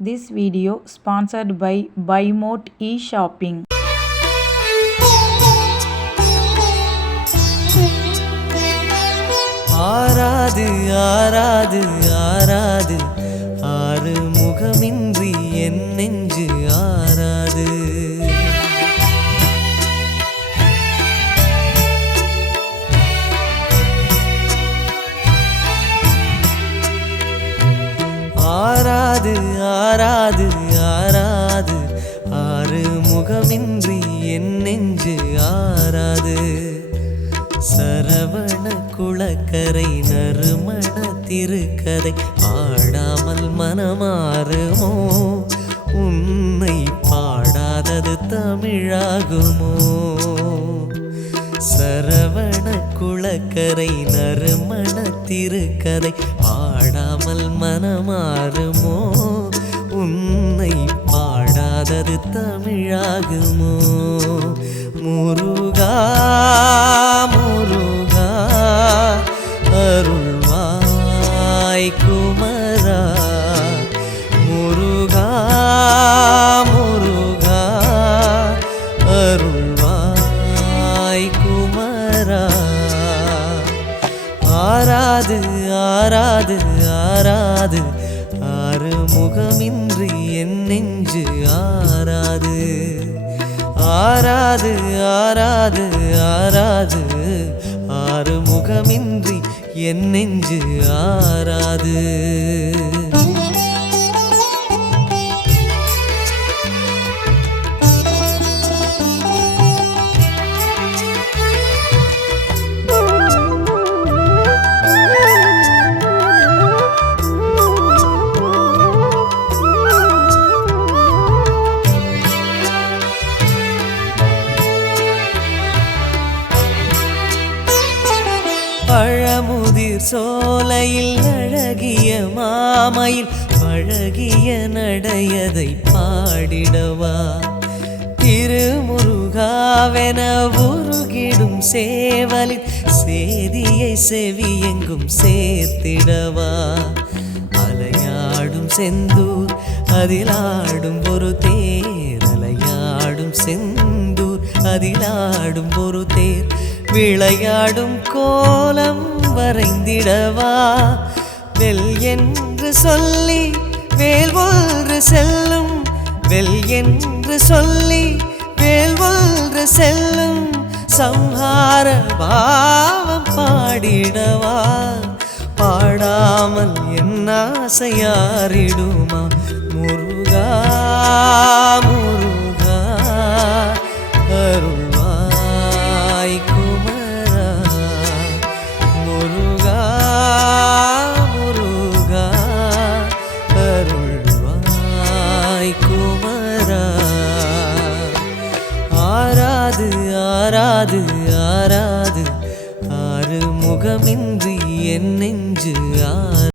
This video sponsored by BuyMote e-shopping. ஆராது ஆராது ஆராது ஆறு முகமின்றி என் நெஞ்சு ஆராது. ஆராது ஆராது ஆராது ஆறு முகமின்றி என் நெஞ்சு ஆராது. சரவண குளக்கரை நறுமண திருக்கதை ஆடாமல் மனமாறுமோ? உன்னை பாடாதது தமிழாகுமோ? சரவண குளக்கரை நறுமண திருக்கதை பாடாமல் மனமாறுமோ? உன்னை பாடாதது தமிழாகுமோ? முருகா முருகா அருள்வாய் குமரா. முருகா முருகா அருள்வாய் குமரா. ஆராது ஆராது ஆராது ஆறு முகமின்றி என் நெஞ்சு ஆராது. ஆராது ஆராது ஆராது ஆறு முகமின்றி என் நெஞ்சு ஆராது. பழமுதிர் சோலையில் அழகிய மாமையில் பழகிய நடையதை பாடிடவா. திருமுருகாவென உருகிடும் சேவலின் சேதியை செவியெங்கும் சேர்த்திடவா. அலையாடும் செந்தூர் அதிலாடும் ஒரு தேர். அலையாடும் செந்தூர் அதிலாடும் ஒரு தேர். விளையாடும் கோலம் வரைந்திடவா. வெல் என்று சொல்லி வேல் ஒன்று செல்லும். வெல் என்று சொல்லி வேல் ஒன்று செல்லும். சம்ஹார பாவம் பாடிடவா. பாடாமல் என் ஆசையாரிடுமா? முருகா முருகா அருள்வாய் குமரா. முருகா முருகா அருள்வாய் குமரா. ஆராது ஆராது ஆராது ஆறு முகமின்றி என் நெஞ்சு ஆராது.